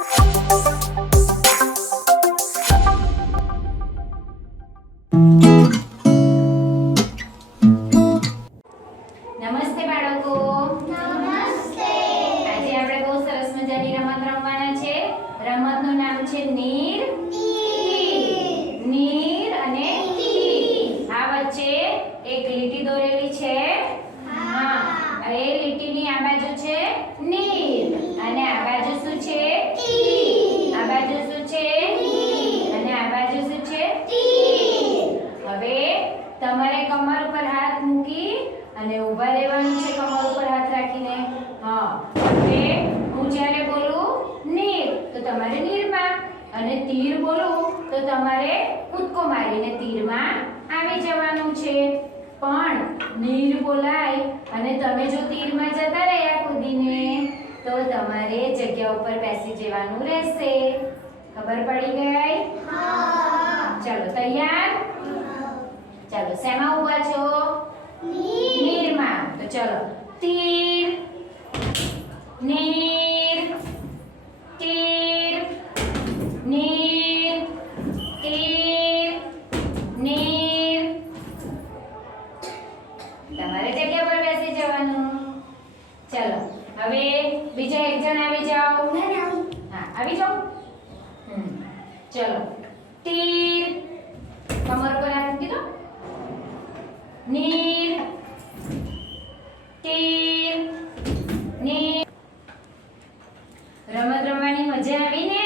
નમસ્તે બાળકો. નમસ્તે. આજે આપણે બહુ સરસ મજાની રમત રમવાના છે. રમતનું નામ છે નીર નીર અને તીર. આ વચ્ચે એક લીટી દોરેલી છે. હા, એ લીટીની આ બાજુ છે નીર અને આ બાજુ શું છે? તીર. આ બાજુ શું છે? અને આ બાજુ શું છે? હવે તમારે કમર ઉપર હાથ મૂકી અને ઊભા રહેવાનું છે, કમર ઉપર હાથ રાખીને. હા, હવે હું જ્યારે બોલું નીર તો તમારે નીરમાં, અને તીર બોલું તો તમારે કૂદકો મારીને તીરમાં આવી જવાનું છે. પણ નીર બોલાય અને તમે જો તીરમાં જતા રહ્યા કૂદીને તો તમારે જગ્યા ઉપર બેસી જવાનું રહેશે. ખબર પડી ગઈ? ચલો તૈયાર? ચાલો, શેમાં ઊભા છો? નીરમાં. તો ચલો, તીર નીર તીર નીર તીર નીર. તમારે જગ્યા પર બેસી જવાનું. ચલો, હવે બીજા એક જણ આવી જાઓ. હા, આવી જાઓ. ચલો, તીર કમર પર હાથ મૂકી દો. નીર તીર નીર. રમત રમવાની મજા આવી ને?